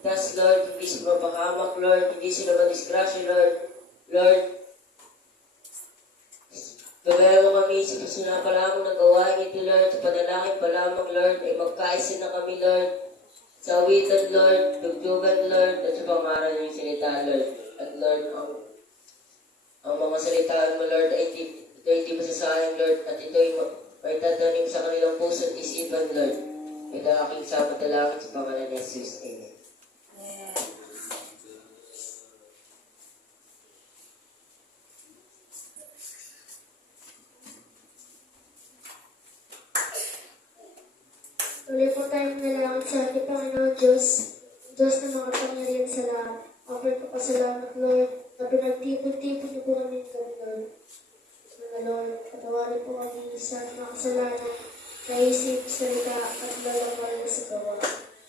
ligtas, Lord, hindi sila mapahamak, Lord, hindi sila madisgrasya, Lord. Lord, gabayan mo kami sa pasunapa lamang ng gawain ito, Lord, sa panalangin pa lamang, Lord, ay magkaisa na kami, Lord, sa awitan, Lord, dugdugan, Lord, at sa pangaral ng salita, Lord. At Lord, ang mga salitaan mo, Lord, ay hindi masasayang, Lord, at ito ay may tatanim sa kanilang puso at isipan, Lord. Ito ang aking samantalangin sa pangalan ni Jesus. Amen. Tuloy po tayong nalangin sa ating Panginoon Diyos na makapangyarihan sa lahat. Offer ko pasalamat, Lord, na pinagtipon-tipon niyo po kami kami, Lord. Mga Lord, patawarin po kami sa mga kasalanan, naisip, salita, at lalawal sa gawa.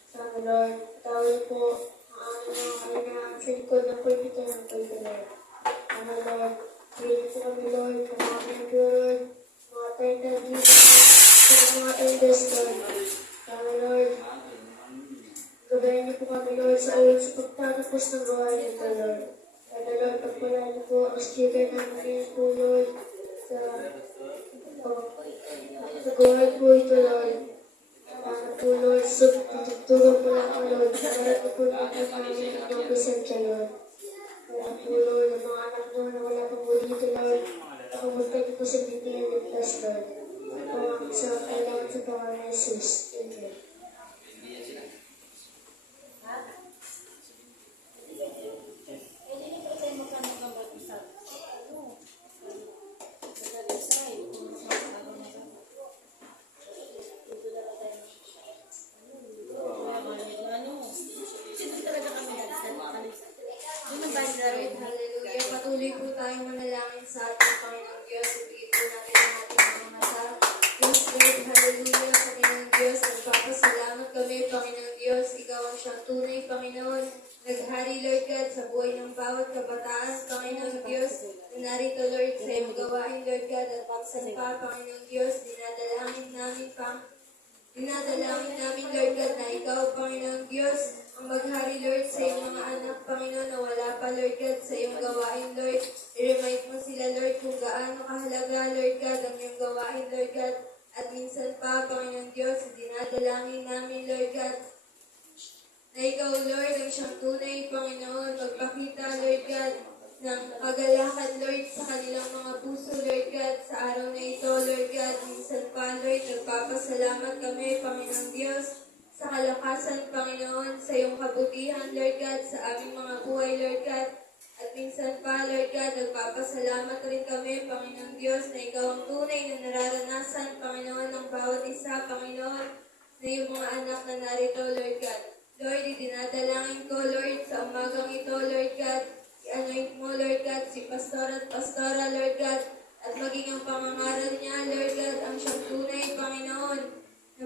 Sana, Lord, patawarin po ang aming mga kalinaan sa likod ng pulpito ng pulpito, Lord. Sana, Lord, piliin po kami, Lord, ng mga pinag-Lord, mga tender dito, sa mga tenders, Lord. Sana, Lord, gabayan niyo po kami, Lord, sa pagtatapos ng gawain nito, Lord. Sana, Lord, pagpalaan niyo po ang speaker namin ngayon po, Lord, sa gawain po ito, Lord. Sana po, Lord, tutulong po lang po, Lord. Sana po namin namin ang presensya, Lord. Sana po, Lord, ang mga anak mo na wala pang po dito, Lord. Pakamunta niyo po sa bintihan ng plus, Lord. Sa kailangan sa pangalan ni Jesus. Amen. Hallelujah. Patuloy po tayong manalangin sa ating Panginoong Diyos. Ibigay po natin ang ating mga mata. Yes, Lord, hallelujah, Panginoong Diyos. Nagpapasalamat kami, Panginoong Diyos. Ikaw ang siyang tunay, Panginoon. Naghari, Lord God, sa buhay ng bawat kabataan, Panginoong Diyos. Na narito, Lord, sa iyong gawain, Lord God, at pagsampa, Panginoong Diyos. Dinadalangin namin, Lord God, na ikaw, Panginoong Diyos, ang maghari, Lord, sa iyong mga anak, Panginoon, na wala pa, Lord God, sa iyong gawain, Lord. I-remind mo sila, Lord, kung gaano kahalaga, Lord God, ang iyong gawain, Lord God. At minsan pa, Panginoong Diyos, dinadalangin namin, Lord God, na ikaw, Lord, ang siyang tunay, Panginoon, magpakita, Lord God, ng kagalakan, Lord, sa kanilang mga puso, Lord God, sa araw na ito, Lord God. Minsan pa, Lord, nagpapasalamat kami, Panginoong Diyos, sa kalakasan, Panginoon, sa iyong kabutihan, Lord God, sa aming mga buhay, Lord God. At minsan pa, Lord God, nagpapasalamat rin kami, Panginoong Diyos, na ikaw ang tunay na nararanasan, Panginoon, ng bawat isa, Panginoon, na iyong mga anak na narito, Lord God. Lord, idinadalangin ko, Lord, sa umagang ito, Lord God, i-anoint mo, Lord God, si Pastor at Pastora, Lord God, at maging ang pangangaral niya, Lord God, ang siyang tunay, Panginoon, na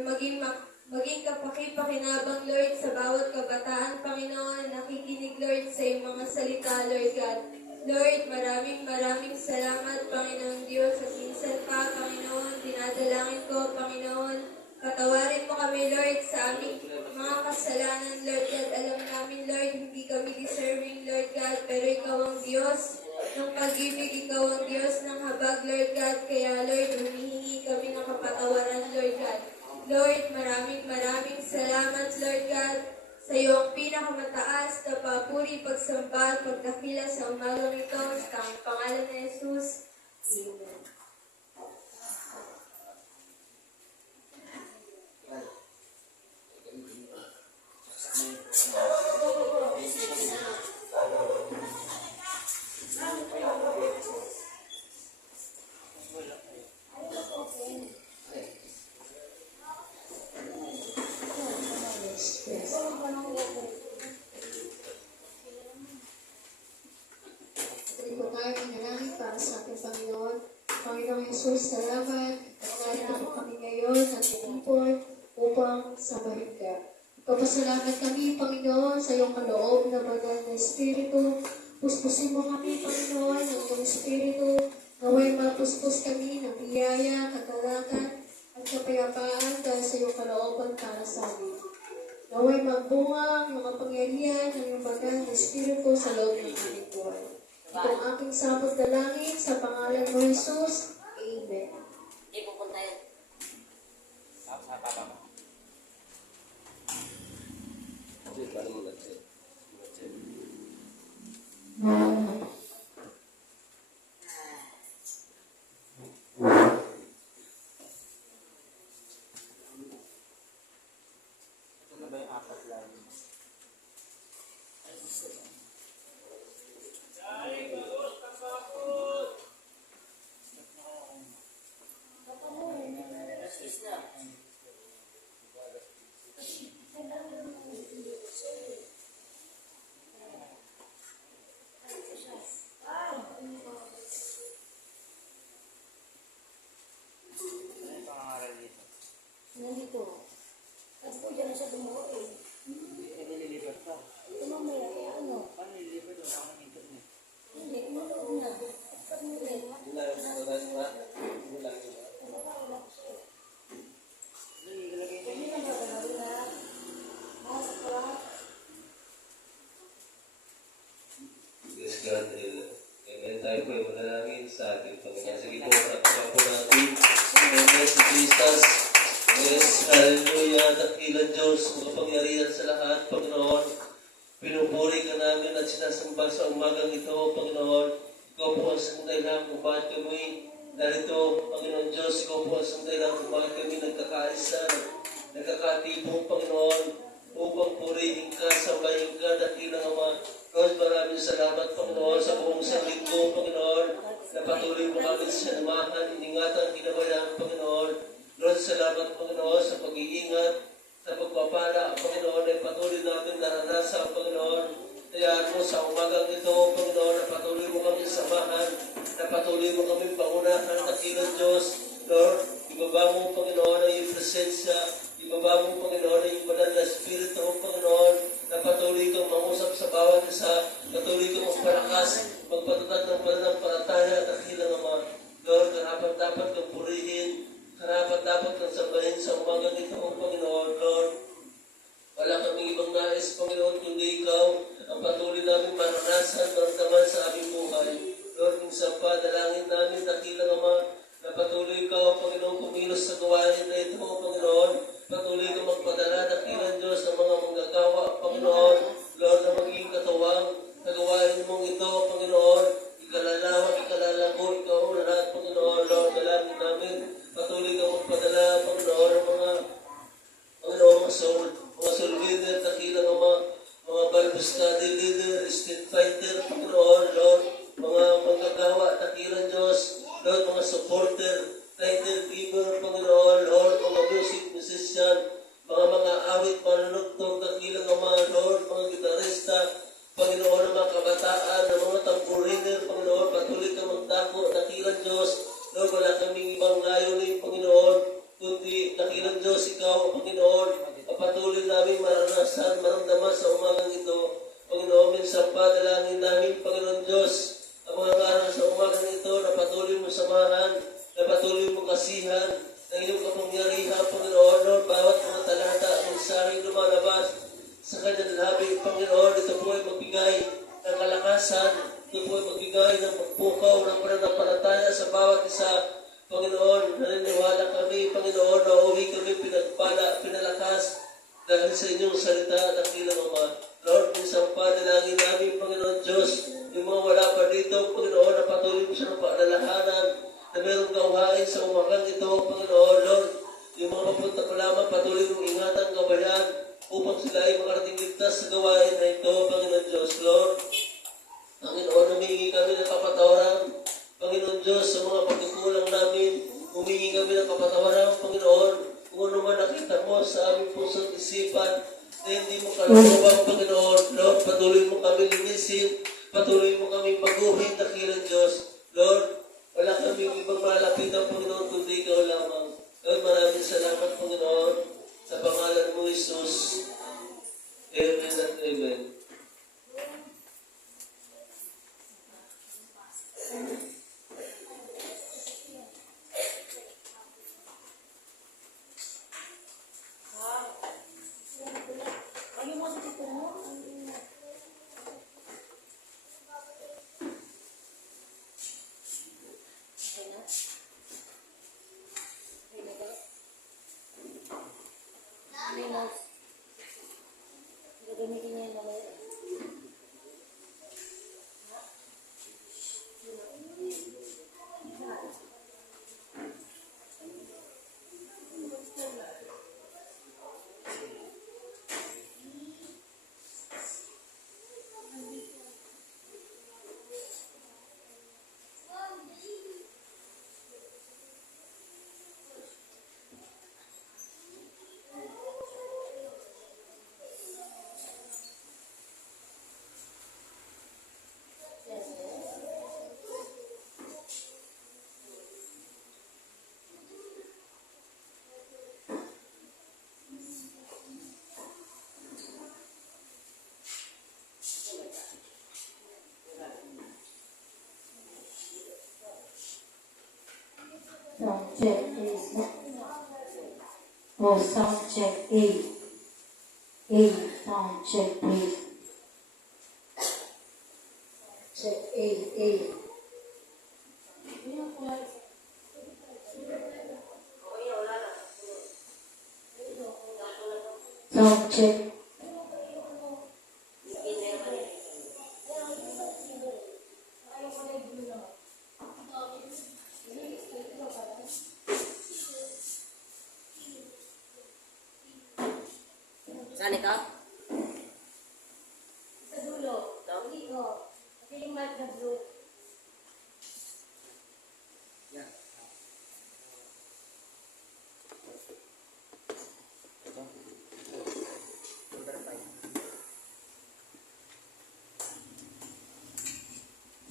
maging kapaki-pakinabang, Lord, sa bawat kabataan, Panginoon, na nakikinig, Lord, sa iyong mga salita, Lord God. Lord, maraming salamat, Panginoon Diyos, at minsan pa, Panginoon, dinadalangin ko, Panginoon, patawarin mo kami, Lord, sa aming mga kasalanan, Lord God. Alam namin, Lord, hindi kami deserving, Lord God, pero ikaw ang Diyos ng pag-ibig, ikaw ang Diyos ng habag, Lord God. Kaya, Lord, humihingi kami ng kapatawaran, Lord God. Lord, maraming salamat, Lord God, sa iyong pinakamataas na papuri, pagsamba, pagdakila sa umagang ito, sa pangalan ni Jesus. Amen. Panginoong Jesus, salamat at narito po kami ngayon at pinipon upang samahin ka. Papasalamat kami, Panginoon, sa iyong kaloob na banal na Espiritu. Puspusin mo kami, Panginoon, ng iyong Espiritu. Naway mapuspos kami ng biyaya, kagalakan, at kapayapaan dahil sa iyong kalooban para sa amin. Naway magbunga ang mga pangyarihan ng iyong banal na Espiritu sa loob ng aming buhay. Ito ang aking sabot dalangin sa pangalan mo, Jesus. Amen. Hindi pupunta yan. Yes, God. Amen. Tayo po ay manalangin sa ating Panginoon. Sige po, harapin po natin. Amen. Si Jesus. Yes, hallelujah. Dakilang Diyos, makapangyarihan sa lahat, Panginoon. Pinupuri ka namin at sinasamba sa umagang ito, Panginoon. Ikaw po ang sangdahilan kung bakit kami narito, Panginoon Diyos. Ikaw po ang sangdahilan kung bakit kami nagkakaisa, nagkakatipong, Panginoon, upang purihin ka, sambahin ka, dakilang Ama. Lord, maraming salamat, Panginoon, sa buong isang linggo, Panginoon, na patuloy mo kami sa sinamahan, iningatan, ginabayan, Panginoon. Lord, salamat, Panginoon, sa pag-iingat, sa pagpapala, Panginoon, ay patuloy namin naranasan, Panginoon. Kaya mo sa umagang ito, Panginoon, na patuloy mo kami samahan, na patuloy mo kami pangunahan, dakilang Diyos. Lord, ibaba mo, Panginoon, ang iyong presensya, ibaba mo, Panginoon, ang iyong banal na Espiritu, Panginoon, na patuloy kang mangusap sa bawat isa, patuloy kang magpalakas, magpatatag ng pananampalataya at dakilang Ama. Lord, karapat-dapat kang purihin, karapat-dapat kang sambahin sa umagang ito, Panginoon. Lord, wala kaming ibang nais, Panginoon, kundi Ikaw ang patuloy namin maranasan, maramdaman sa aming buhay. Lord, minsan pa, dalangin namin, dakilang Ama, na patuloy Ikaw, Panginoon, kumilos sa gawain na ito, Panginoon. Patuloy ka magpadala, dakilang Diyos, ng mga manggagawa, Panginoon. Lord, na magiging katuwang na gawain mong ito, Panginoon. Ikalalawak, ikalalago, Ikaw na lahat, Panginoon. Lord, dalangin namin. Patuloy ka magpadala, Panginoon, ng mga soul leader, dakilang Ama, mga Bible study leader, street fighter, Panginoon, Lord, mga manggagawa, dakilang Diyos, Lord, mga supporter, title giver, Panginoon, Lord, mga music musician, mga awit, manunugtog, dakilang Ama, Lord, mga gitarista, Panginoon, mga kabataan, mga tambouriner, Panginoon, patuloy ka magdako, dakilang Diyos, Lord, wala kaming ibang layunin, Panginoon, kundi dakilang Diyos, Ikaw, Panginoon, patuloy namin maranasan, maramdaman sa umagang ito, Panginoon, minsan pa, dalangin namin, Panginoon Diyos, ang mga ngaral sa umagang ito, na patuloy mo samahan, na patuloy mo kasihan, ng iyong kapangyarihan, Panginoon, Lord, bawat mga talata, mensaheng lumalabas sa kanyang labi, Panginoon, ito po ay magbigay ng kalakasan, ito po ay magbigay ng pagpukaw ng pananampalataya sa bawat isa, Panginoon, naniniwala kami, Panginoon, na uwi kami pinagpala, pinalakas, dahil sa inyong salita, dakilang Ama. Lord, minsan pa, dalangin namin, Panginoon Diyos, yung mga wala pa dito, Panginoon, na patuloy mo siya ng paalalahanan, na mayroong gawain sa umagang ito, Panginoon, Lord, yung mga papunta pa lamang, patuloy mong ingatan, gabayan, upang sila ay makarating ligtas sa gawain na ito, Panginoon Diyos, Lord. Panginoon, humingi kami ng kapatawaran, Panginoon Diyos, sa mga pagkukulang namin, humingi kami ng kapatawaran, Panginoon, kung ano man nakita mo sa aming puso at isipan, na hindi mo kalooban, Panginoon, Lord, patuloy mo kami linisin, patuloy mo kami baguhin, dakilang Diyos, Lord, wala kaming ibang malapitan, Panginoon, kundi Ikaw lamang. Lord, maraming salamat, Panginoon, sa pangalan mo, Jesus. Amen at amen. Sound check, please. Oh, sound check A. A, sound check, please. Check A. Sound check. Saan ikaw? Sa dulo. Ito? Yung mic na blue. Yeah.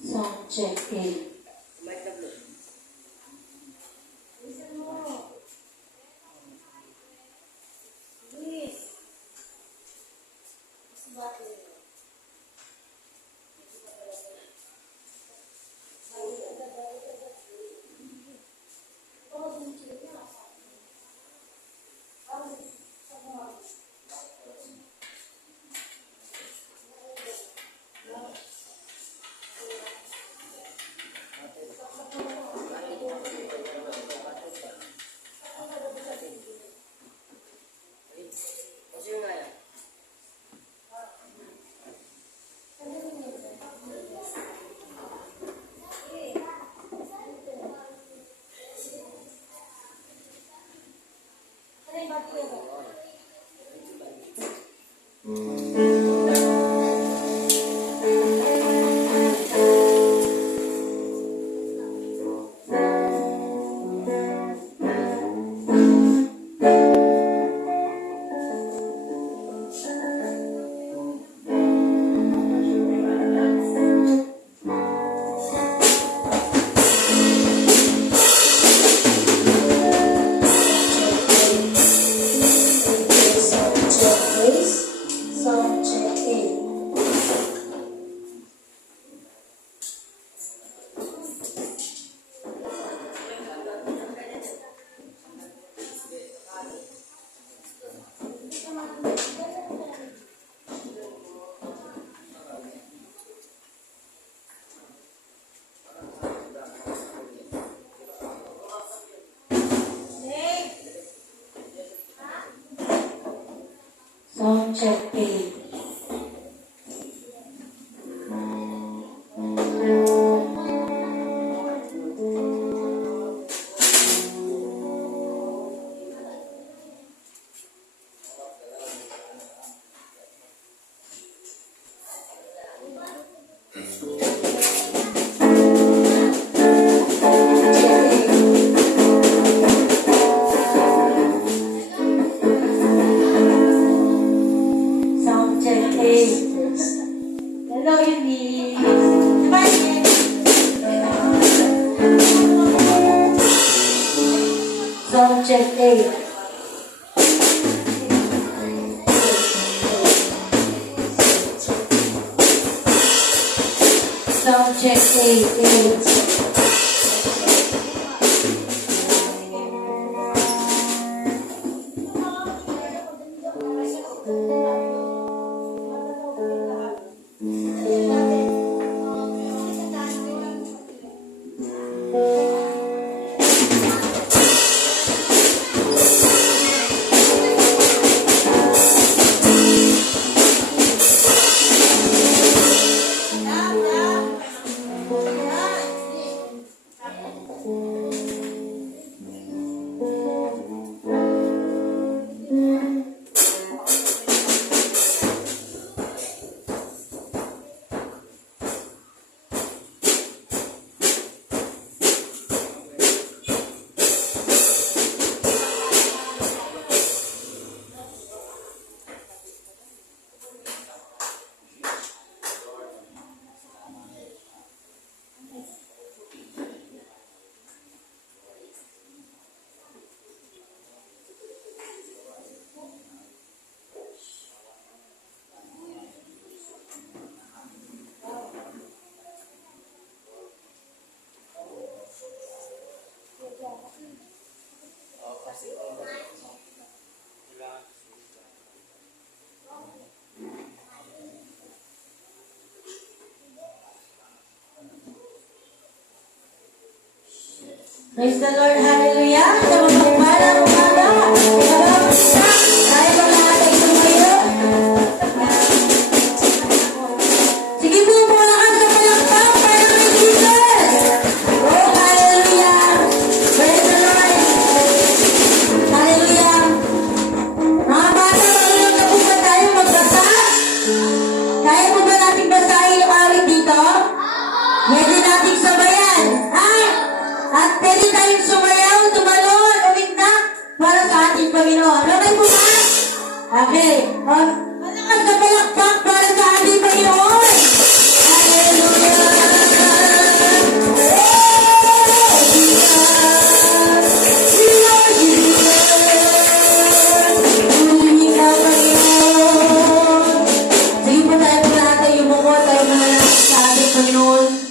Sound check A. Mic na blue. Sino nga yan? Sound check A. Sound check A. Sound check A. Hello, Eunice. Sound check A. Sound check A. Praise the Lord, hallelujah. Sa mapagpalang umaga, tayo ba lahat ay tumayo? Sige po, mulakan sa palakpak para kay Jesus. Oh, hallelujah. Praise the Lord. Hallelujah. Mga bata, marunong na po ba tayo magbasa? Kaya po ba natin basahin yung awit dito? Pwede natin sabayan. Ha? At pwede tayong sumayaw, tumalon, umintak para sa ating Panginoon. Okay po ba? Okay. Malakas na palakpak para sa ating Panginoon. Hallelujah! Oh, Jesus! We love you, Jesus! Purihin ka, Panginoon. Sige po tayo po lahat ay yumuko, tayo manalangin sa ating Panginoon.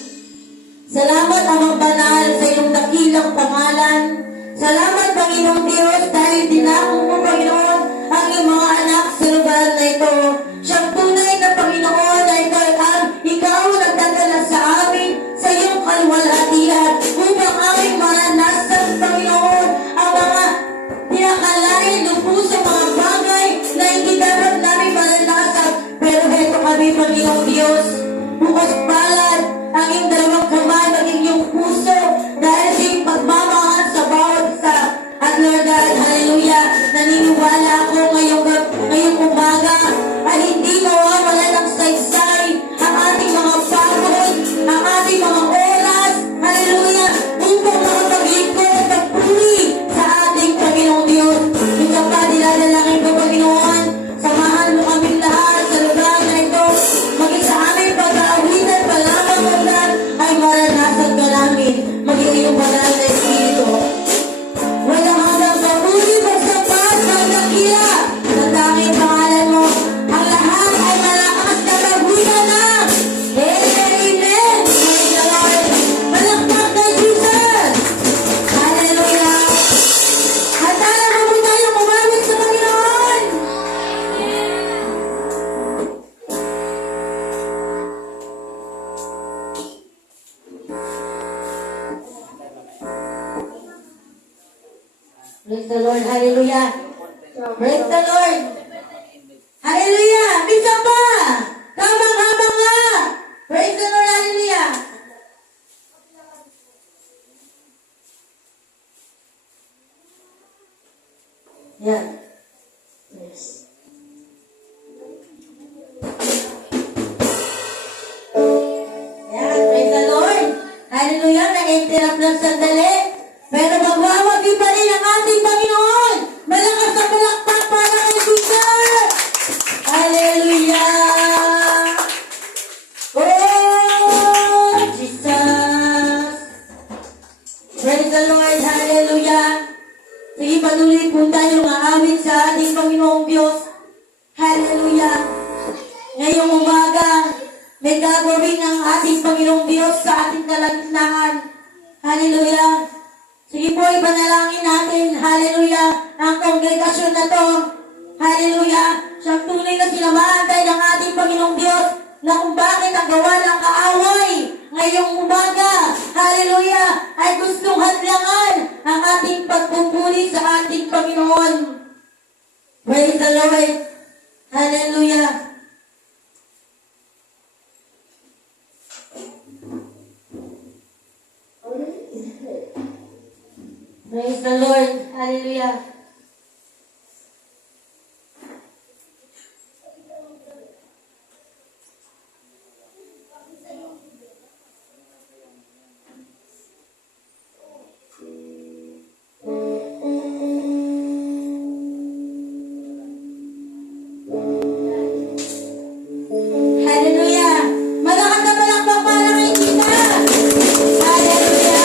Salamat, Amang Banal, sa iyong dakilang pangalan. Salamat, Panginoong Diyos, dahil dinakong mo, Panginoon, ang iyong mga anak sa lugar na ito. Siyang tunay na Panginoon na ikaw nagdadala sa amin sa iyong kaluwalhatian upang aming maranasan, Panginoon, ang mga pinakalain lubos sa mga bagay na hindi dapat namin maranasan. Pero heto kami, Panginoong Diyos, bukas palad ang iyong dalawang kamay, maging iyong puso, dahil sa iyong pagmamahal sa bawat isa. At Lord God, hallelujah, naniniwala ako ngayong umaga ay hindi mawawala ng saysay ang ating mga pagod, ang ating mga oras, hallelujah, upang makapaglingkod at magpuri sa ating Panginoong Diyos. Ito pa, nilalangin ko, Panginoon, samahan mo kaming lahat sa lugar na ito, maging sa aming pag-aawitan pa lamang ay maranasan ka namin, maging iyong banal na Espiritu. Walang hanggang papuri, pagsapat, magdakila, sa tanging pangalan mo, ang lahat ay malakas na magwigan na. Amen! Praise the Lord! Palakpak kay Jesus! Hallelujah! Handa na po tayong umawit sa Panginoon! Praise the Lord, hallelujah. Praise the Lord. Hallelujah. Bisa pa. Habang nga. Praise the Lord, hallelujah. Yan. Yes. Yan, praise the Lord. Hallelujah. Nag-interrupt lang sandali. Pero magwawagi pa rin ang ating Panginoon. Malakas na palakpak para kay Jesus. Hallelujah. Oh, Jesus. Praise the Lord. Hallelujah. Sige, patuloy po tayong aawit sa ating Panginoong Diyos. Hallelujah. Ngayong umaga, may gagawin ang ating Panginoong Diyos sa ating kalagitnaan. Hallelujah. Sige po, ipanalangin natin, hallelujah, ang kongregasyon na to. Hallelujah. Siyang tunay na sinamahantay ng ating Panginoong Diyos na kung bakit ang gawa ng kaaway ngayong umaga, hallelujah, ay gustong hadlangan ang ating pagpupuli sa ating Panginoon. Praise the Lord. Hallelujah. Praise the Lord. Hallelujah. Hallelujah. Malakas na palakpak para kay Jesus. Hallelujah.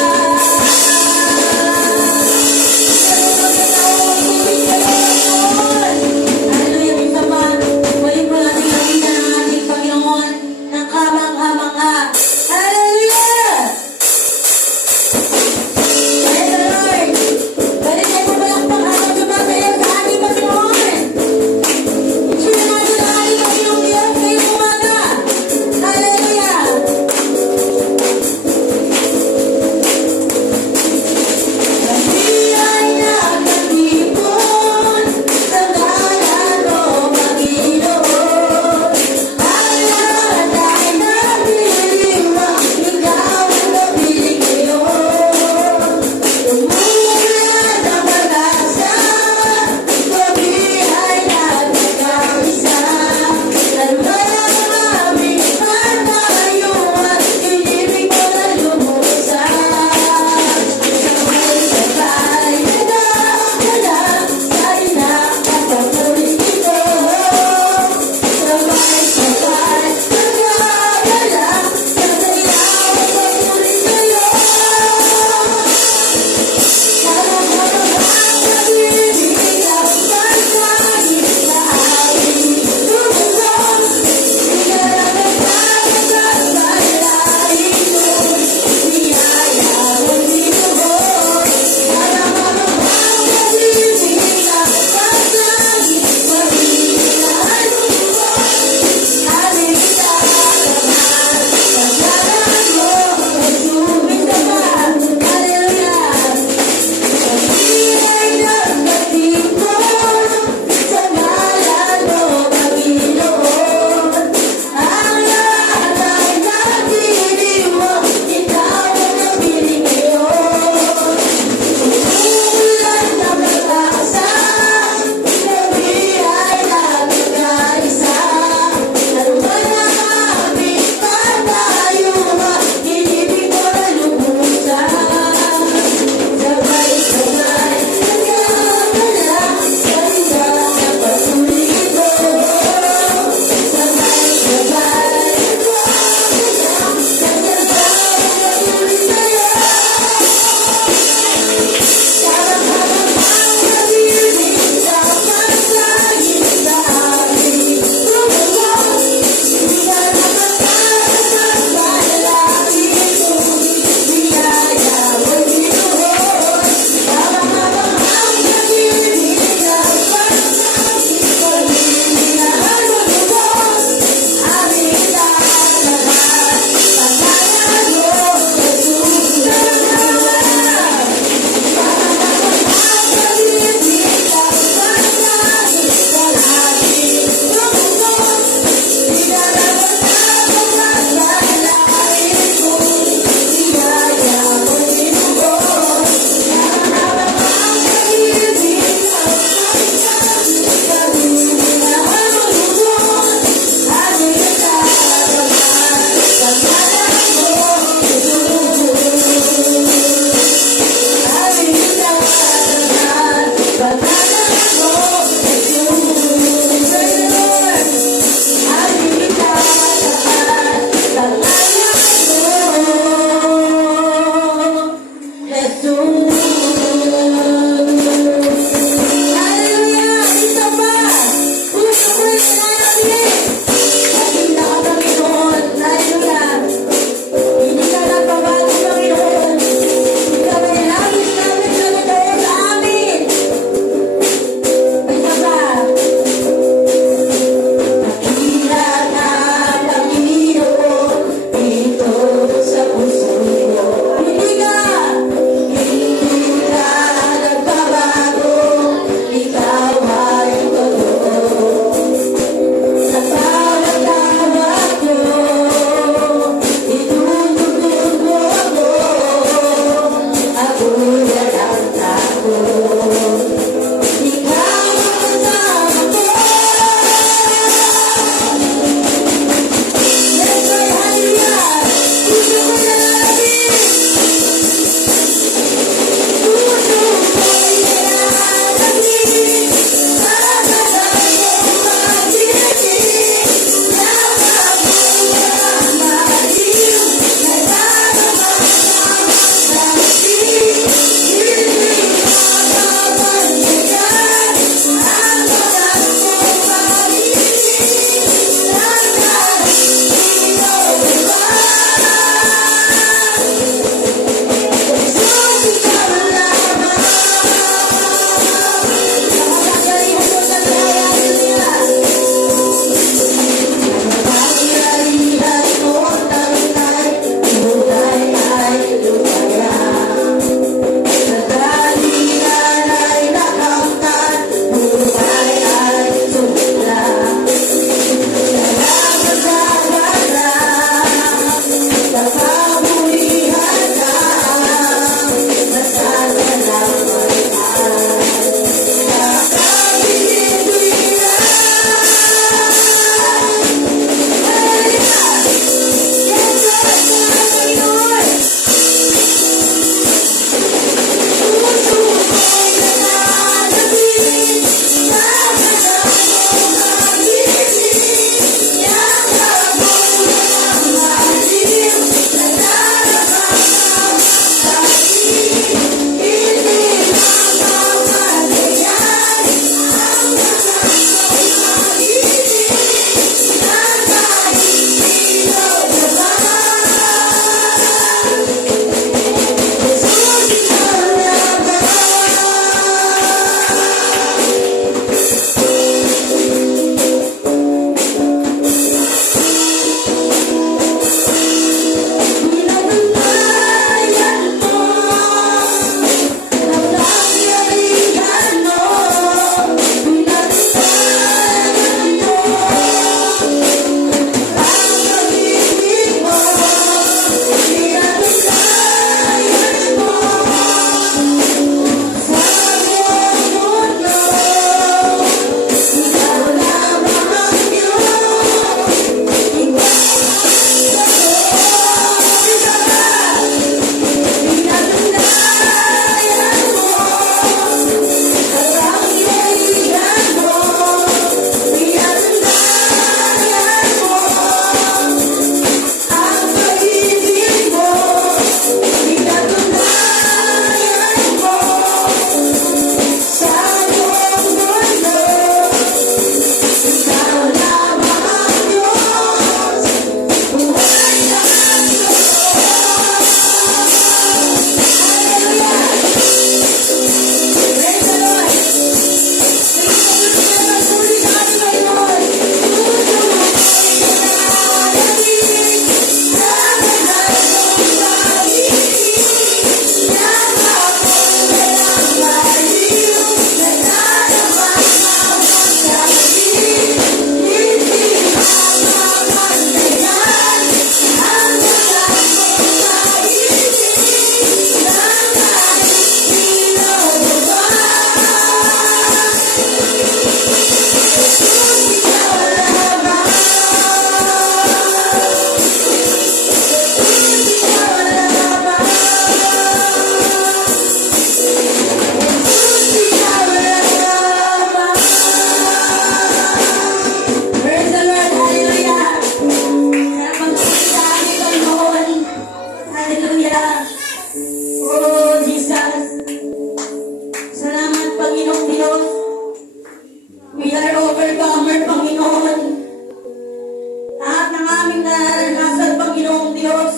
aming naranasan, Panginoong Diyos.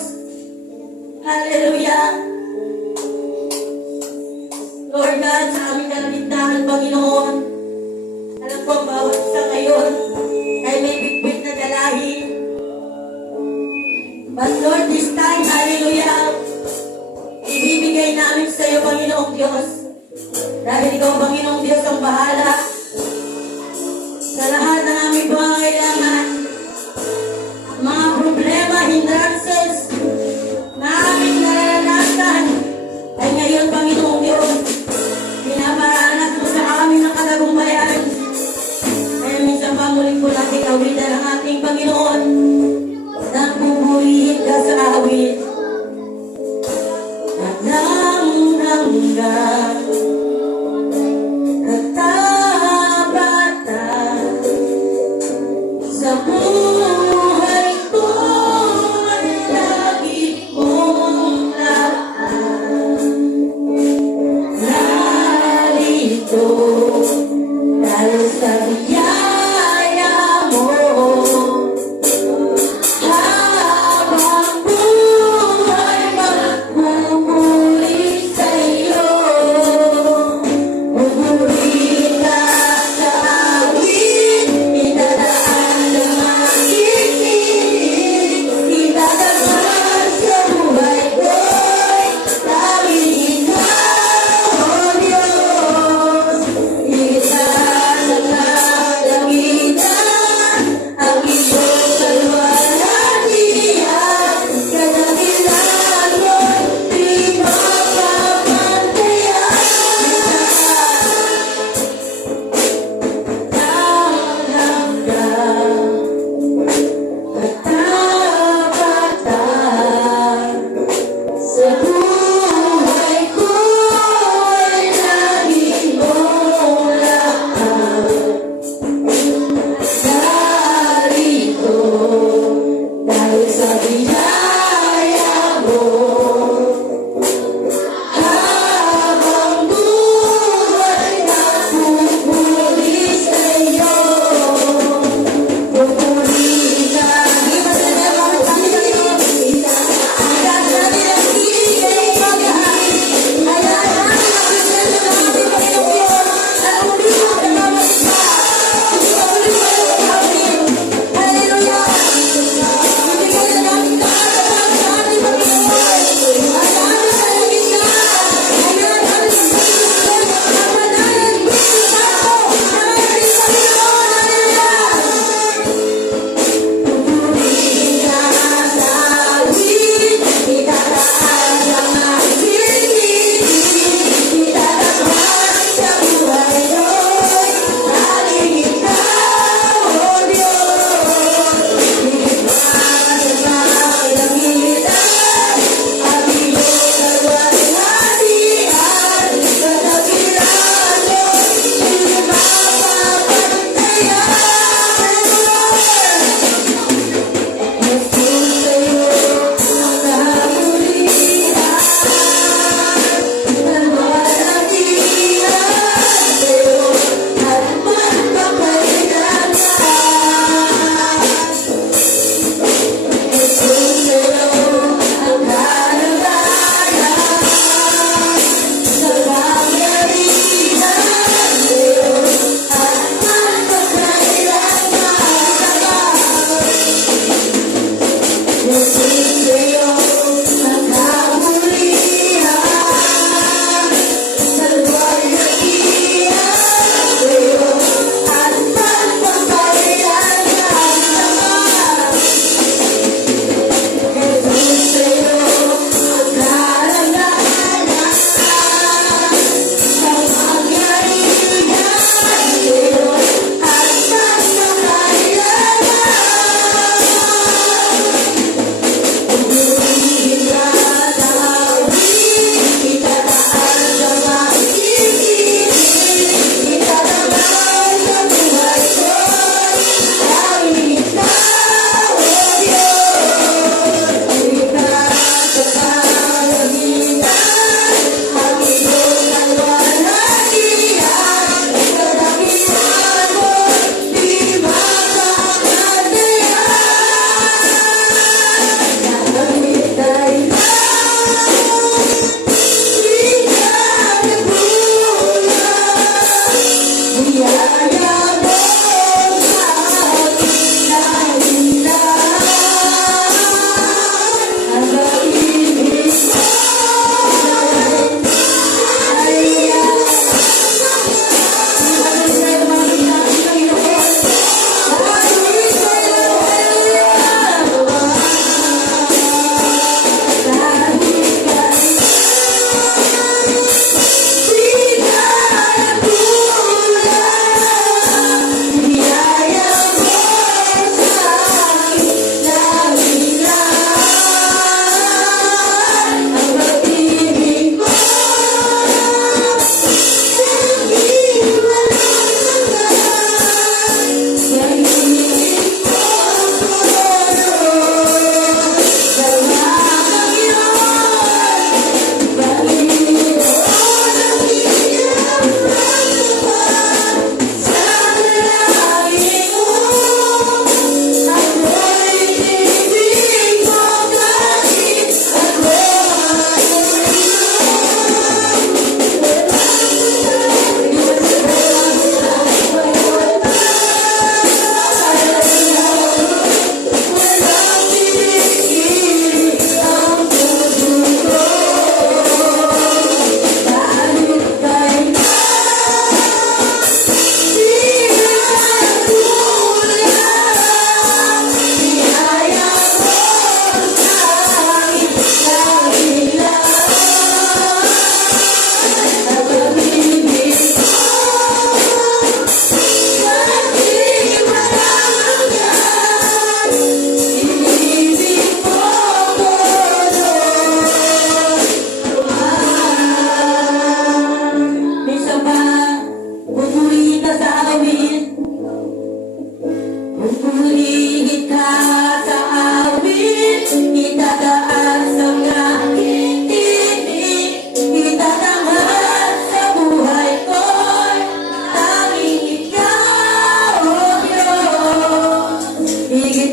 Hallelujah. Lord God, sa aming kalagitnaan, Panginoon, alam ko ang bawat isa ngayon ay may bitbit na dalahin. But Lord, this time, hallelujah, ibibigay namin sa iyo, Panginoong Diyos. Dahil ikaw, Panginoong Diyos, ang bahala sa lahat ng aming pangangailangan, mga problema, hindrances na aming naranasan, ay ngayon, Panginoong Diyos, pinaparanas mo sa amin ang katagumpayan. Kaya minsan pa muling po natin awitan ang ating Panginoon na pupurihin ka sa awit. At langgang katabatan sa buhay ko ay lagi mong laan. Narito dahil sa biyaya mo,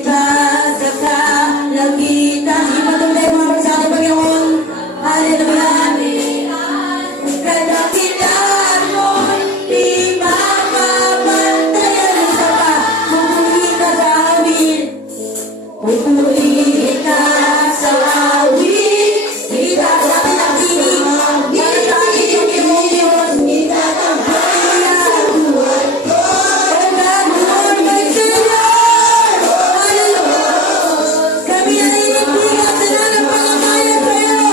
lumikas sa kalangitan. Sige, patuloy mga pagsali, Panginoon. Hallelujah. Kadakilan mo, di makapantayan sa pagpupuri ka sa amin. Pupuri ka sa awit, itatanghaling, manalangin ang iyong Diyos, itatanghaling ang buhay ko. Pagkakuhan magsalan, hallelujah. Kami ay nagbigat sa nanampalataya sa iyo.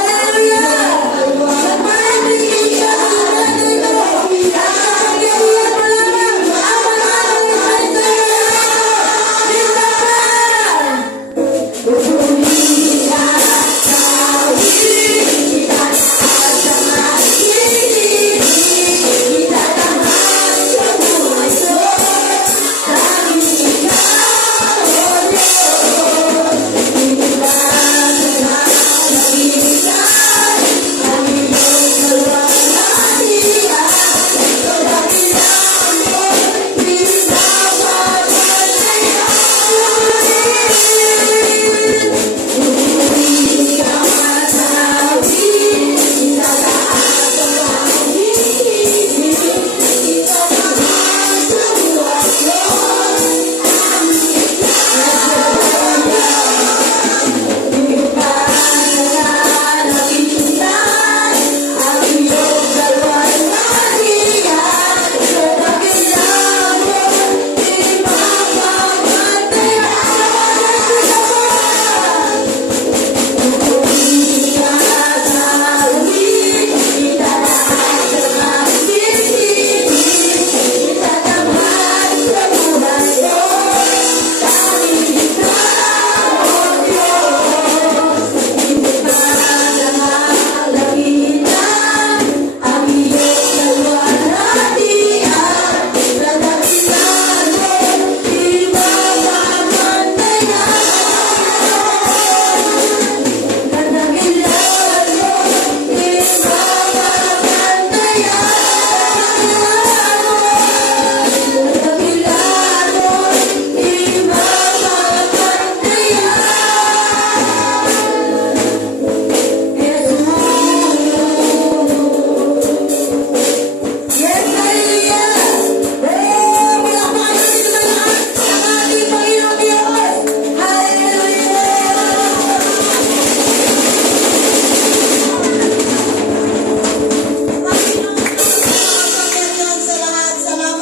Hallelujah. Sa panatigin ka sa nanay mo, at sa kagyarihan mo lamang, ang manalangin ay sa iyo. Pupuri ka sa awit, itatanghaling, itatanghaling ang buhay ko. Tanging ikaw, O Diyos, iniwan sa kalangitan, ang iyong kalwalhatian. Sa dakilan mo, di makapantayan. Pupuri ka sa awit, itataas ang pag-ibig, itatanghaling sa buhay ko.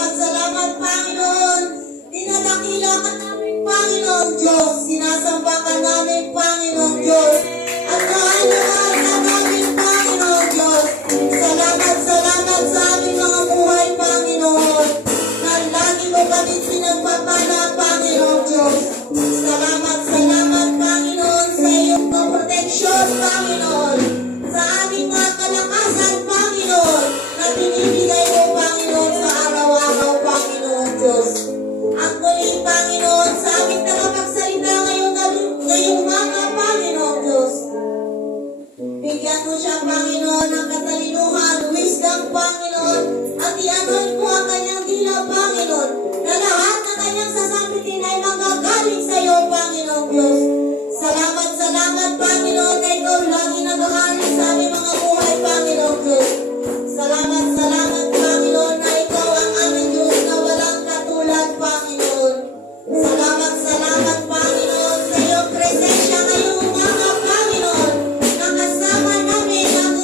Salamat, Panginoon. Dinadakila ka namin, Panginoon Diyos. Sinasamba ka namin, Panginoon Diyos. At mahal ka namin, Panginoon Diyos. Salamat sa aming mga buhay, Panginoon. Na lagi mo kami pinagpapala, Panginoon Diyos. Salamat, Panginoon, sa iyong proteksyon, Panginoon. Sa aming mga kalakasan, Panginoon, na binibigay mo, Panginoon, sa araw-araw, Panginoon Diyos. At muli, Panginoon, sa aming nakapagsalita ngayong umaga, Panginoon Diyos. Bigyan mo siya, Panginoon, ng katalinuhan, wisdom, Panginoon, at i-anoint mo ang kanyang dila, Panginoon, na lahat ng kanyang sasabihin ay magagaling sa iyo, Panginoon Diyos. Salamat, Panginoon, na ikaw lagi naghahari sa aming mga buhay, Panginoon Diyos. Salamat, Panginoon, na ikaw ang aming Diyos na walang katulad, Panginoon. Salamat, Panginoon, sa iyong presensya ngayong umaga, Panginoon, na kasama namin ang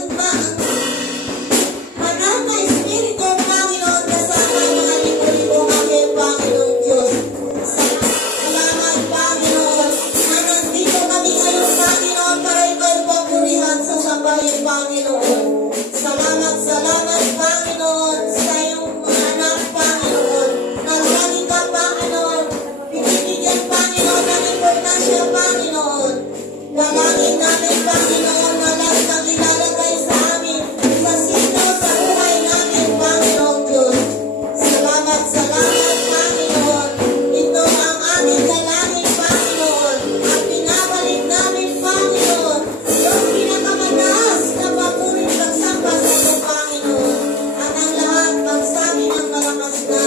banal na Espiritu, Panginoon, kasama ang mga libo-libo kami, Panginoon Diyos. Salamat, Panginoon, na nandito kami ngayon, Panginoon, para ikaw papurihan sa sambahin, Panginoon. Salamat, Panginoon, sa iyong mga anak, Panginoon, na lagi ka, Panginoon, binibigyan, Panginoon, ng importansya, Panginoon. Dalangin namin, Panginoon, na lahat ng ilalagay sa amin, sa sino sa buhay namin, Panginoon Diyos. Salamat, Panginoon. Ito ang aming dalangin, Panginoon, at pinabalik namin, Panginoon, yung pinakamataas na papuring pagsamba sa iyo, Panginoon. At ang lahat magsabi ng malakas na,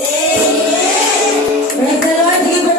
Amen! Praise the Lord. Sige po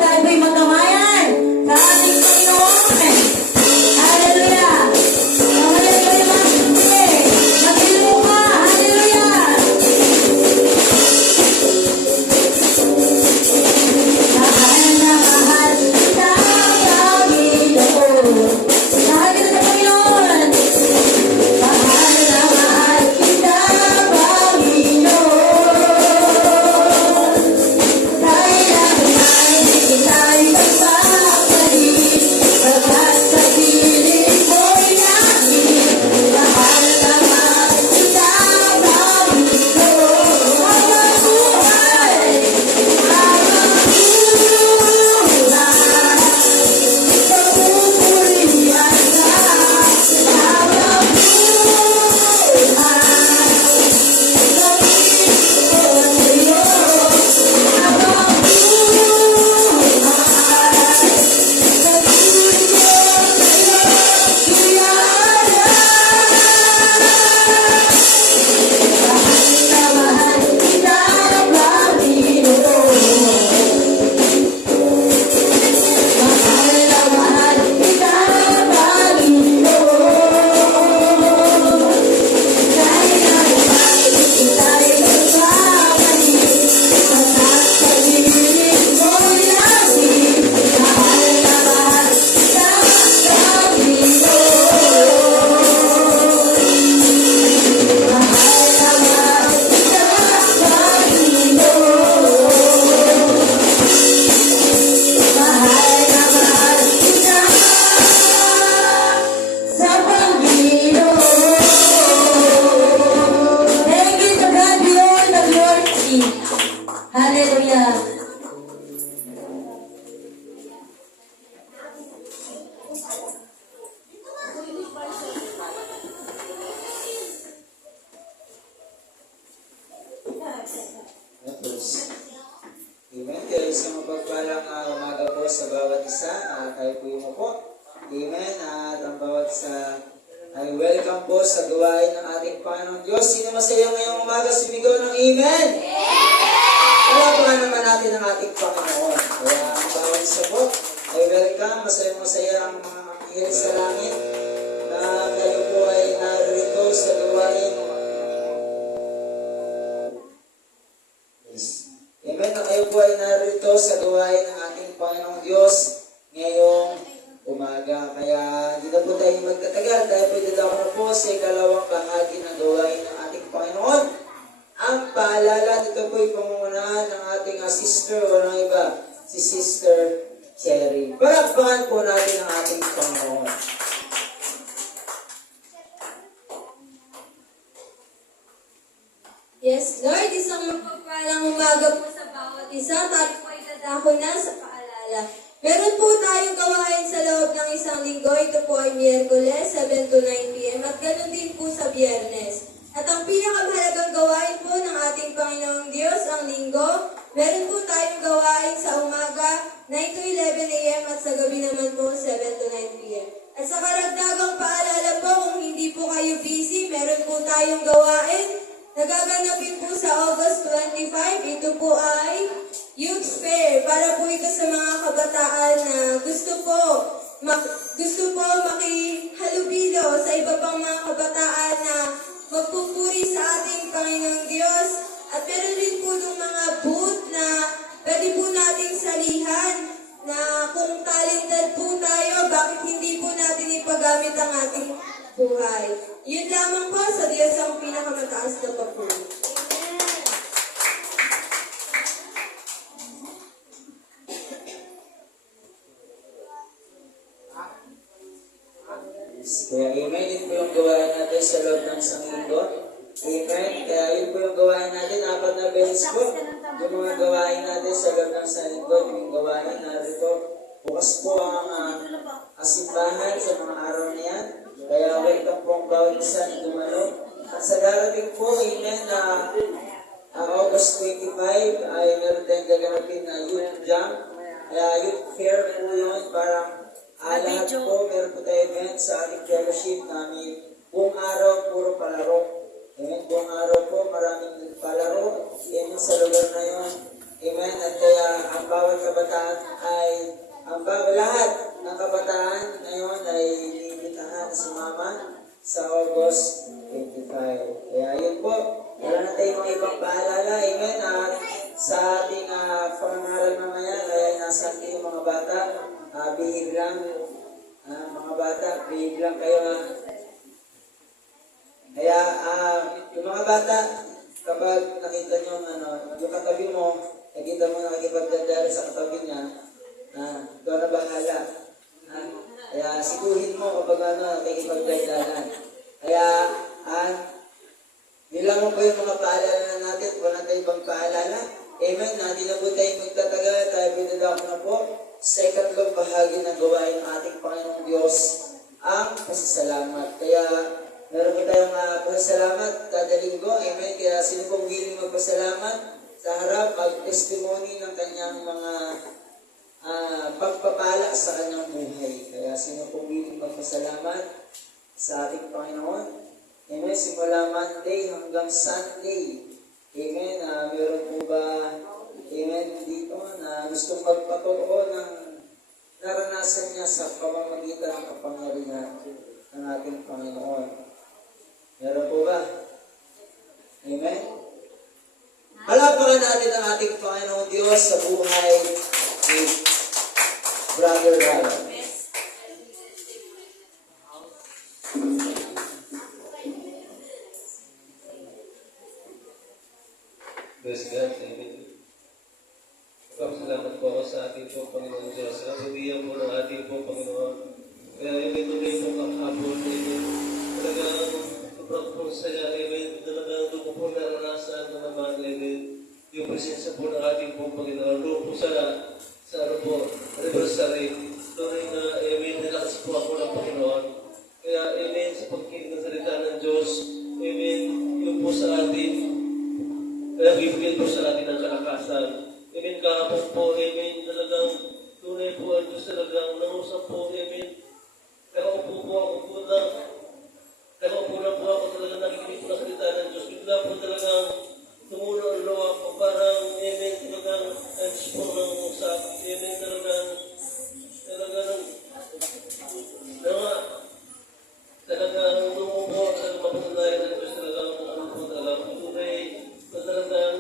sa bawat isa. Tayo po yung upo. Amen. At ang bawat isa ay welcome po sa gawain ng ating Panginoong Diyos. Sino masaya ngayong umaga sumigaw ng Amen? Palapakan naman natin ang ating Panginoon. Kaya ang bawat isa po ay welcome. Masaya-masaya ang mga mangyayari sa langit na kayo po ay narito sa gawain. Amen. Na kayo po ay narito sa gawain ng ating Panginoong Diyos ngayong umaga. Kaya hindi na po tayo magtatagal. Tayo po dadako na po sa ikalawang bahagi ng gawain ng ating Panginoon. Ang paalala, dito po yung pangungunahan ng ating sister, walang iba, si Sister Cherry. Palakpakan po natin ang ating Panginoon. Yes, Lord, isang magpapalang umaga po sa bawat isa. Tayo po ay dadako na sa paalala. Meron po tayong gawain sa loob ng isang linggo. Ito po ay Miyerkules, 7 to 9 p.m. At ganun din po sa Biyernes. At ang pinakamahalagang gawain po ng ating Panginoong Diyos, ang linggo, meron po tayong gawain sa umaga, 9 to 11 a.m. at sa gabi naman po, 7 to 9 p.m. At sa karagdagang paalala po, kung hindi po kayo busy, meron po tayong gawain nagaganapin po sa August 25. Ito po ay Youth Fair. Para po ito sa mga kabataan na gusto po makihalubilo sa iba pang mga kabataan na magpupuri sa ating Panginoong Diyos. At meron rin po ng mga booth na pwede po nating salihan na kung talented po tayo, bakit hindi po natin ipagamit ang ating buhay. Yun lamang po, sa Diyos ang pinakamataas na papuri. Kaya amen, yun po yung gawain natin sa loob ng isang linggo. Amen. Kaya yun po yung gawain natin, 4 na beses po. Yung mga gawain natin sa loob ng isang linggo, yung gawain narito. Bukas po ang simbahan sa mga araw na yan. Kaya welcome po ang bawat isa na dumalo. At sa darating po, amen, na August 25 ay meron tayong gaganapin na youth jam. Kaya youth fair po yun, parang lahat po, meron po tayo event sa ating fellowship namin. Buong araw, puro palaro. Amen, buong araw po, maraming palaro. Amen, sa lugar na yun. Amen, at kaya ang bawat kabataan ay, lahat ng kabataan ngayon ay inimbitahan na sumama sa August 25. Kaya yun po, wala na tayong mga ibang paalala. Amen, at sa ating pangaral mamaya, kaya nasa ating yung mga bata, bihig lang, mga bata, bihig lang kayo ha. Kaya yung mga bata, kapag nakita nyo yung katabi mo, nakita mo nakikipagdadala sa katabi niya, ikaw na bahala. Kaya siguhin mo kapag nakikipagdadalan. Kaya yun lang mo po yung mga paalala natin, wala tayong ibang paalala. Amen, hindi na po tayo magtatagal, tayo pinadako na po sa ikatlong bahagi ng gawain ng ating Panginoong Diyos, ang pasasalamat. Kaya meron po tayong pasasalamat kada linggo. Amen, kaya sino pong willing magpasalamat sa harap, mag-testimony ng kanyang mga pagpapala sa kanyang buhay. Kaya sino pong willing magpasalamat sa ating Panginoon. Amen, simula Monday hanggang Sunday. Amen, meron po ba, amen, dito na gustong magpatotoo ng naranasan niya sa pamamagitan ng kapangyarihan ng ating Panginoon. Meron po ba? Amen? Palapakan natin ang ating Panginoong Diyos sa buhay ni Brother Ryan. Praise God, amen. Salamat po ako sa ating po Panginoon Diyos. Sa kasabihan po ng ating po Panginoon. Kaya yung ituloy po kakapon, amen. Talagang sobrang po saya, amen. Talagang doon po naranasan na naman, amen. Yung presensya po ng ating po Panginoon. Doon po sa ano po, anniversary. Doon Diyos talagang nangusap po, amen. Nakaupo po ako po lang. Nakaupo na po ako talaga nakikinig po ng salita ng Diyos. Bigla po talagang tumulo ang luwa ko. Parang, amen, talagang hands po ng usap. Amen, talagang nung po, talagang mapatunayan ng Diyos talagang ano po talagang tunay. Talagang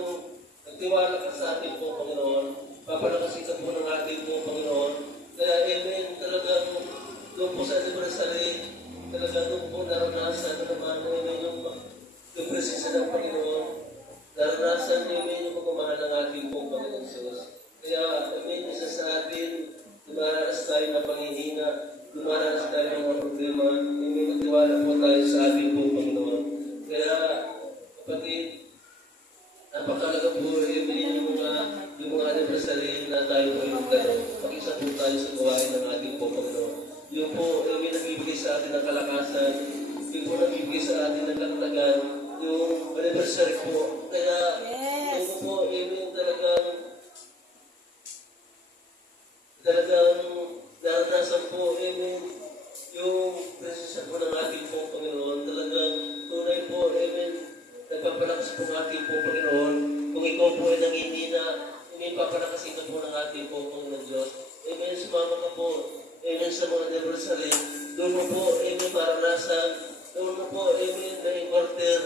nagtiwala ka sa atin po, Panginoon. Papalakasin ka po ng ating po, Panginoon. Kaya, amen, talagang doon po sa anniversary, talagang doon po naranasan na naman yung presensya ng Panginoon. Naranasan namin yung pagmamahal ng ating po, Panginoon Diyos. Kaya, amen, isa sa atin, dumaranas tayo ng panghihina, dumaranas tayo ng mga problema, amen, nagtiwala po tayo sa ating po, Panginoon. Kaya, kapatid, napakalaga po, amen, yung mga anniversary na tayo po yung mag-isa po tayo sa gawain ng ating po, Panginoon. Yung po, amen, nagbibigay sa atin ng kalakasan, yung po nagbibigay sa atin ng katatagan, yung anniversary po. Kaya, yung po, amen, talagang naranasan po, amen, yung presensya po ng ating po, Panginoon. Talagang tunay po, amen, nagpapalakas po ng ating po, Panginoon. Kung ikaw po ay nangihina, amen, papalakasin ka po ng ating po, Panginoon Diyos. Amen, sumama ka po, amen, sa mga anniversary. Doon mo po, amen, maranasan. Doon mo po, amen, na-inquarter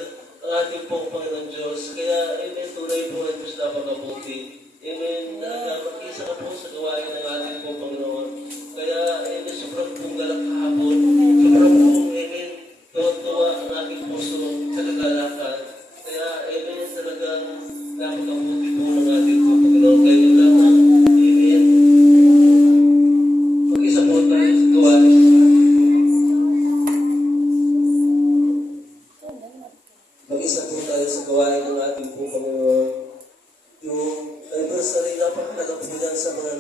ang ating po, Panginoon Diyos. Kaya, amen, tunay po ang Diyos dapat kabuti. Amen, mag-isa ka po sa gawain ng ating po, Panginoon. Kaya, amen, sobrang pong galak kahapon. Sobrang pong, amen, tuwa ang aking puso sa kagalakan. Kaya, amen, talagang napakabuti po ng ating po, Panginoon. Kaya yun lamang, amen, mag-isa po tayo sa gawain. Mag-isa po tayo sa gawain ng ating po, Panginoon. Yung anniversary na pakalaga po yan sa mga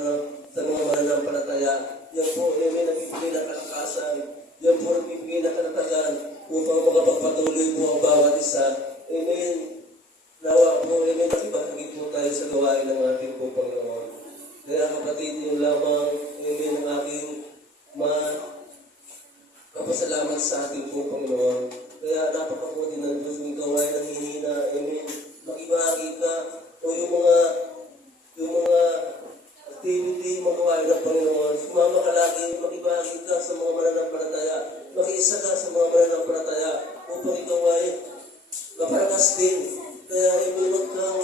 mananampalataya. Yan po, amen, nagbibigay ng kalakasan. Yan po, nagbibigay ng kalatagan upang makapagpatuloy po ang bawat isa. Amen. Nawa po, amen, nakipagpagin po tayo sa gawain ng ating po, Panginoon. Kaya kapatid, yung lamang, amen, ang aking kapasalamat sa ating po, Panginoon. Kaya napakabuti ng Diyos ng gawain ng hihina, amen. Makibahagi ka o yung mga activity, mga gawain ng Panginoon. Sumama ka lagi, makibahagi ka sa mga mananampalataya. Makiisa ka sa mga mananampalataya upang ikaw ay maparakas din. Kaya huwag kang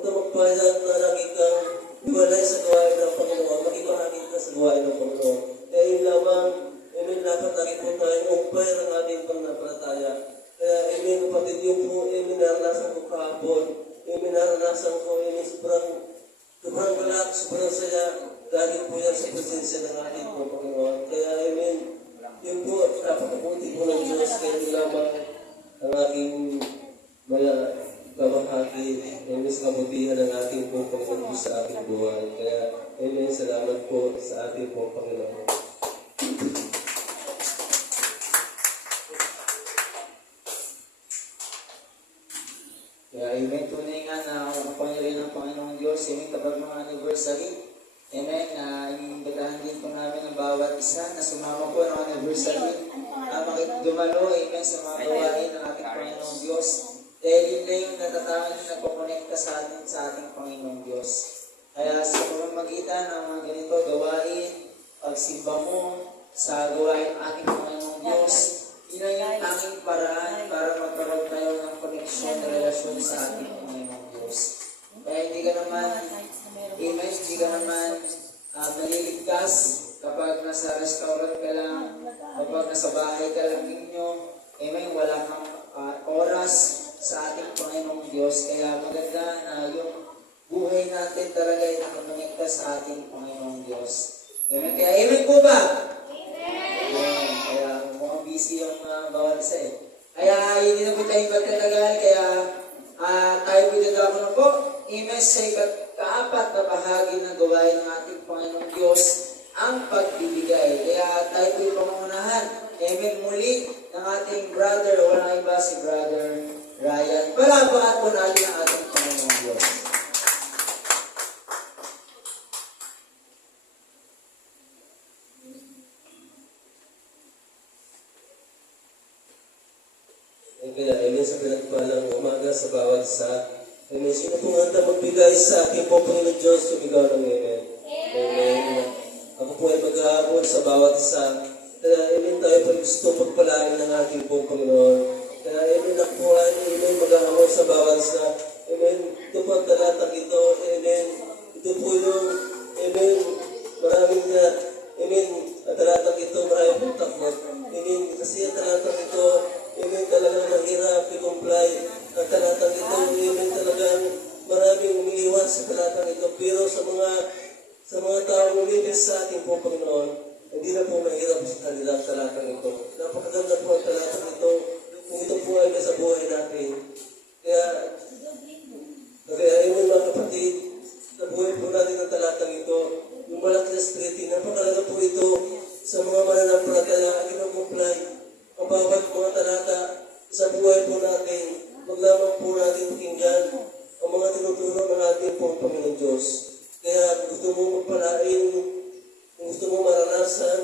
magpayag na lagi kang iwalay sa gawain ng Panginoon. Makibahagi ka sa gawain ng Panginoon. Kaya yun lamang, amen, dapat lagi po tayong umpay ng ating pananampalataya. Kaya, amen, kapatid, yung po, amen, naranasan ko kahapon. Amen, naranasan ko, amen, sobrang galak, sobrang saya. Dahil po yan sa presensya ng ating po, Panginoon. Kaya, amen, yun po, napakabuti po ng Diyos. Kaya yun lamang ang aking mga kabahagi, amen, sa kabutihan ng ating po, Panginoon, sa ating buhay. Kaya, amen, salamat po sa ating po, Panginoon. Kaya amen, tunay nga na ang pangyarihan ng Panginoong Diyos, amen, kapag mga anniversary, amen, iimbitahan din po namin ang bawat isa na sumama po ng anniversary, dumalo, amen, sa mga gawain ng ating Panginoong Diyos. Dahil yun na yung natatangan na nagpakonekta sa atin sa ating Panginoong Diyos. Kaya sa pamamagitan ng mga ganito gawain, pagsimba mo sa gawain ng ating Panginoong Diyos, yun ang yung tanging paraan para magkaroon tayo ng koneksyon na relasyon sa ating Panginoong Diyos. Kaya hindi ka naman, amen, hindi ka naman maliligtas kapag nasa restaurant ka lang, kapag nasa bahay ka lang ninyo, amen, wala kang oras sa ating Panginoong Diyos. Kaya maganda na yung buhay natin talaga ay nakakonekta sa ating Panginoong Diyos. Amen. Kaya amen po ba? Amen. Kaya mukhang busy yung bawat isa eh. Kaya hindi na po tayo magtatagal. Kaya tayo pinagdako na po. Amen. Sa kaapat na bahagi ng gawain ng ating Panginoong Diyos, ang pagbibigay. Kaya tayo po yung pangunahan. Amen. Muli ng ating brother, walang iba si Brother Ryan. Palapakan po natin ang ating Panginoong Diyos. Kaya amen sa pinagpalang umaga sa bawat isa. Amen. Sino pong handa magbigay sa ating po Panginoon Diyos, sumigaw ng amen. Amen. Ako po ay maghahamon sa bawat isa. Kaya amen, tayo po gusto pagpalain ng ating po Panginoon. Kaya amen, ako po ay amen, maghahamon sa bawat isa. Amen. Ito po ang talatang ito. Amen. Ito po yung amen. Maraming amen. Ang talatang ito, maraming pong takot. Amen. Kasi ang talatang ito, amen, talagang mahirap i-comply. Ang talatang ito, amen, talagang maraming umiiwan sa talatang ito. Pero sa mga taong umibig sa ating po Panginoon, hindi na po mahirap sa kanila ang talatang ito. Napakaganda po ang talatang ito kung ito po ay nasa buhay natin. Kaya amen mga kapatid, sa buhay po natin ang talatang ito. Yung Malakias 3:10, napakalaga po ito sa mga mananampalataya at i-comply. Ang bawat mga talata sa buhay po natin, maglamang po natin pakinggan ang mga tinuturo ng ating pong Panginoon Diyos. Kaya gusto mo magpalain, gusto mo maranasan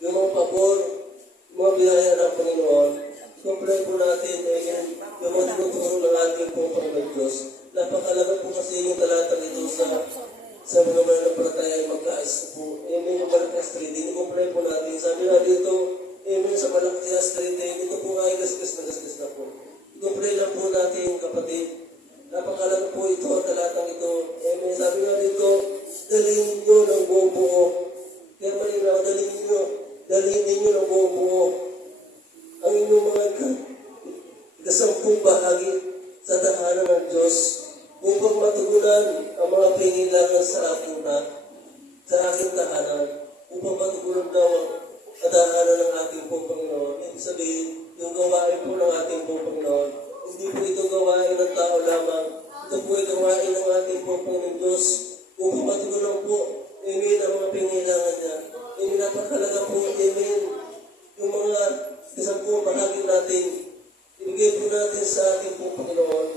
yung mga pabor, yung mga biyaya ng Panginoon, comply po natin, amen, yung mga tinuturo ng ating pong Panginoon Diyos. Napakalaga po kasi yung talatang ito sa mga mananampalataya ay magkaisa po. Amen, yung Malakias 3:10, i-comply po natin. Sabi na dito, amen, sa Malakias 3:10, ito po ay gasgas na po. I-comply lang po natin, kapatid. Napakalaga po ito, ang talatang ito. Amen, sabi nga dito, dalhin ninyo ng buong buo. Kaya malinaw, dalhin ninyo ng buong buo ang inyong mga ikasampung bahagi sa tahanan ng Diyos upang matugunan ang mga pangailangan sa aking tahanan, upang matugunan daw ang tahanan ng ating pong Panginoon. Ibig sabihin, yung gawain po ng ating pong Panginoon, hindi po ito gawain ng tao lamang, ito po ay gawain ng ating pong Panginoon Diyos, upang matugunan po, amen, ang mga pangailangan niya. Amen, napakalaga po, amen, yung mga kasampung bahagi natin, ibigay po natin sa ating pong Panginoon.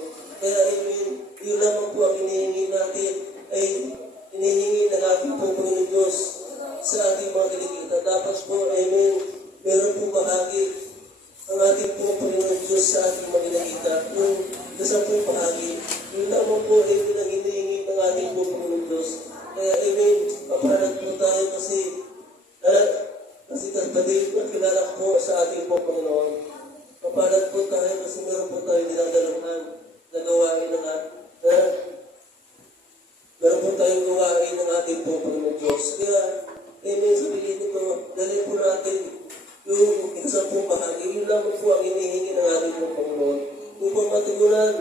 Kaya amen, yun lamang po ang hinihingi natin ay hinihingi ng ating pong Panginoon Diyos sa ating mga kinikita. Dapat po, amen, meron po bahagi ang ating pong Panginoon Diyos sa ating mga kinikita. Yung kasampung bahagi, yun lamang po ay ang hinihingi ng ating pong Panginoon Diyos. Kaya amen, papalag po tayo kasi kapatid, kilala po sa ating pong Panginoon. Papalag po tayo kasi meron po tayo dinadaluhan na gawain ng meron po tayong gawain ng ating pong Panginoon Diyos. Kaya, amen, sabihin ko ito, dali po natin yung ikasampung bahagi. Yun lamang po ang hinihingi ng ating pong Panginoon. Upang matugunan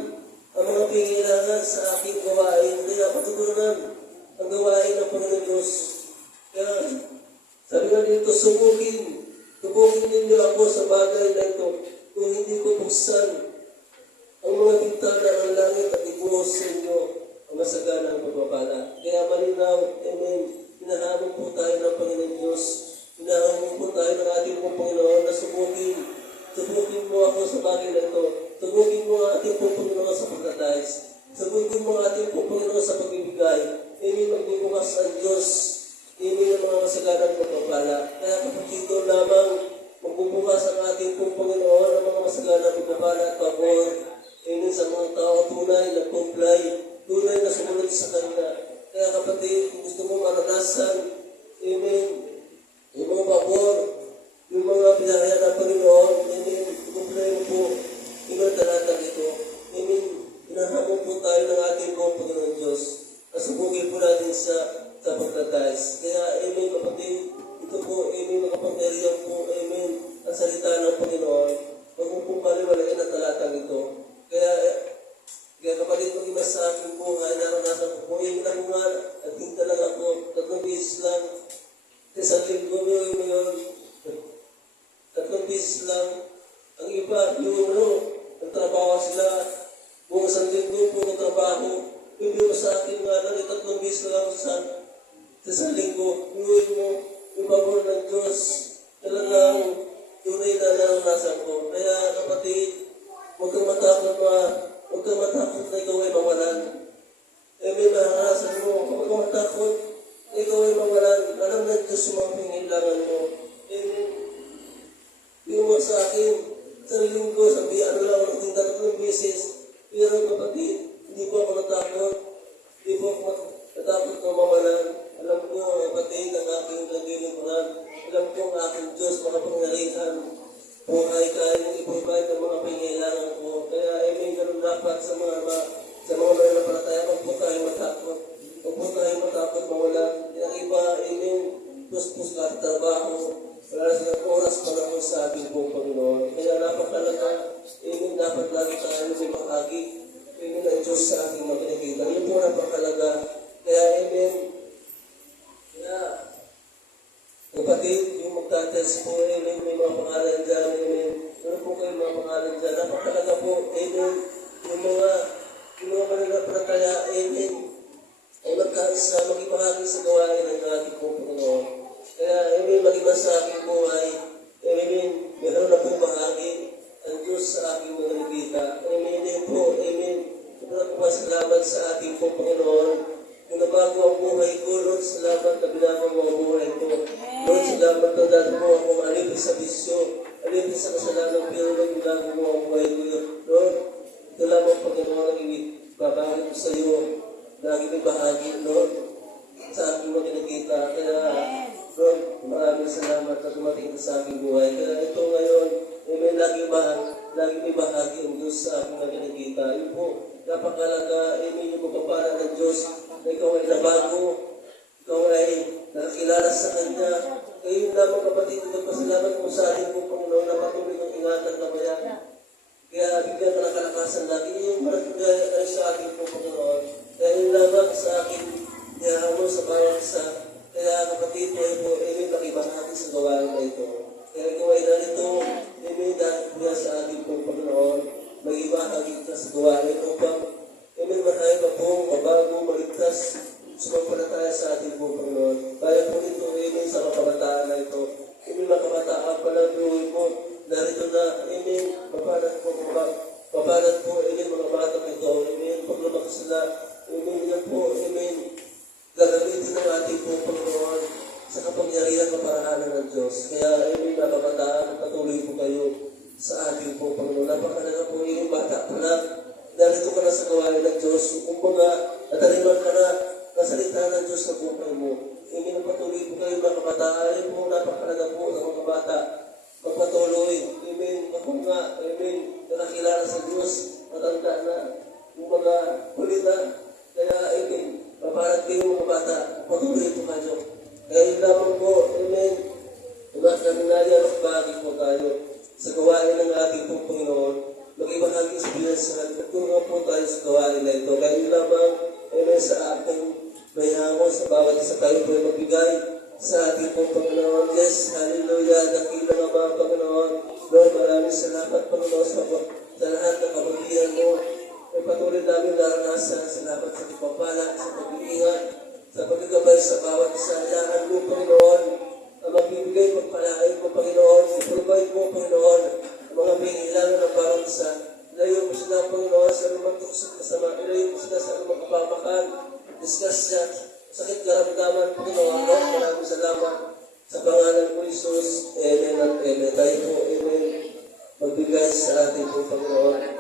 ang mga pangailangan sa aking gawain. Kaya patugunan ang gawain ng Panginoon Diyos. Kaya, sabi nga dito, subukin ninyo ako sa bagay na ito kung hindi ko buksan ang mga bintana ng langit at ibuhos sa inyo ang masaganang pagbabala. Kaya malinaw, amen, hinahamon po tayo ng Panginoon Diyos. Hinahamon po tayo ng ating pong Panginoon na subukin mo ako sa bagay na ito. Subukin mo ang ating pong Panginoon sa pagtatayos. Subukin mo ang ating pong Panginoon sa pagbibigay. Amen, magbubukas ang Diyos. Amen, ang mga masaganang pagbabala. Kaya kapatid ko lamang, magbubukas ang ating pong Panginoon ang mga masaganang pagbabala at pabor. Amen, sa mga tao tunay na comply, tunay na sumunod sa Kanya. Kaya kapatid, kung gusto mo maranasan, amen, yung mga pabor, yung mga pinahaya ng Panginoon, amen, comply mo po, yung talatang ito. Amen, hinahamon po tayo ng ating pong Panginoon Diyos. Nasubukin po natin sa pagtatayos. Kaya, amen, kapatid, ito po, amen, mga pangkariyan po, amen, ang salita ng Panginoon. Huwag mo pong baliwalain ang talatang ito. Kaya kapatid, mag-ima sa aking buhay, naranasan ko po, amen, ako nga, at hindi talaga ako, 3 beses lang, sa linggo yun, 3 beses lang, ang iba, ang trabaho sila, buong isang linggo po ng trabaho, hindi mo sa akin nga lang, 3 beses lang sa linggo, inuwi mo, yung pabor ng Diyos, talagang tunay na naranasan ko. Kaya kapatid, huwag kang matakot na ikaw ay mawalan. May maranasan mo, huwag kang matakot na ikaw ay mawalan. Alam na Diyos yung mga pangailangan mo. Yung mo sa akin, sa linggo, sa sa ating pong Panginoon. Kaya napakalaga, amen, dapat lagi tayo may makagi, amen, ang Diyos sa ating mga pinakita. Yun po napakalaga. Kaya, amen, kaya, kapatid, yung magta-test po, amen, may mga pangalan dyan, amen, meron po kayo mga pangalan dyan. Napakalaga po, amen, yung mga mananampalataya, amen, ay magkaisa, maging sa gawain ng ating pong Panginoon. Kaya, amen, maging sa aking buhay, amen, meron na po bahagi ang Diyos sa aking mga nagkita. Amen, amen po, amen. Sobrang po salamat sa ating pong Panginoon. Kung nabago ang buhay ko, Lord, salamat na binago mo ang buhay ko. Lord, salamat na dati mo akong alipin sa bisyo, alipin sa kasalanan, pero Lord, binago mo ang buhay ko. Lord, ito lamang Panginoon ang ibabahagi ko sa iyo. Lagi may bahagi, Lord, sa aking mga nakikita. Kaya, Lord, maraming salamat na dumating sa aking buhay. Kaya ito ngayon, may lagi may bahagi ang Diyos sa aking mga nakikita. Yun po, napakalaga, yung magpapala ng Diyos na ikaw ay nabago, ikaw ay nakakilala sa Kanya. Kaya yun lamang kapatid, magpasalamat mo sa ating po, Panginoon, na patuloy ng ingatan na maya. Kaya bigyan ka ng kalakasan lagi. Yung maragay ay sa ating po, Panginoon. Kaya yun lamang sa aking niyahamon sa bawat isa. Kaya kapatid mo po, may makibahagi sa gawain na ito. Kaya ikaw ay narito, may dahil niya sa ating pong Panginoon, mag-ibahagi ka sa gawain upang may marami pa po, mabago, maligtas, sumampalataya sa ating pong Panginoon. Kaya po ito, may sa makabataan na ito. May makabataan pa lang buhay mo, narito na, mapalat po, mga batang ito, paglabakas sila, yan po, gagamitin ng ating pong Panginoon sa kapangyarihan ng paraanan ng Diyos. Kaya, mga kabataan, patuloy po kayo sa ating pong Panginoon. Napakalaga po yung bata pa lang, narito ka na sa gawain ng Diyos. Kumbaga, nataliman ka na salita ng Diyos sa buhay mo. Patuloy po kayo, mga kabataan. Po, napakalaga po sa mga bata. Magpatuloy. Amen. Makunga. Amen. Nakakilala sa Diyos. Matanda na. Kumbaga, huli na. Kaya, amen. Maparat kayo mga bata. Patuloy po kayo. Kaya yun lamang po. Amen. Diba, kami naliarap bahagi po tayo sa gawain ng ating pong Panginoon. Mag-ibahagi sa binasahan. Nagtunga po tayo sa gawain na ito. Kaya yun lamang, amen, sa ating mayhamon sa bawat isa tayo po magbigay sa ating pong Panginoon. Yes, hallelujah. Dakila ng mga Panginoon. Lord, maraming salamat, Panginoon, sa lahat ng kabutihan mo. Ay patuloy namin naranasan. Salamat sa pagpapala, sa pag-iingat, sa pagkagabay sa bawat isa. Hayaan mo, Panginoon, ang magbibigay pagpalain mo, Panginoon. I-provide mo, Panginoon, ang mga pingilangan ng bawat isa. Ilayo mo sila, Panginoon, sa lumatok sa kasama. Ilayo mo sila sa lumang kapamakan. Disgrasya, sakit karamdaman, Panginoon. Lord, maraming salamat sa pangalan mo, Jesus. Amen at amen. Tayo po, amen. Magbigay sa ating po, Panginoon.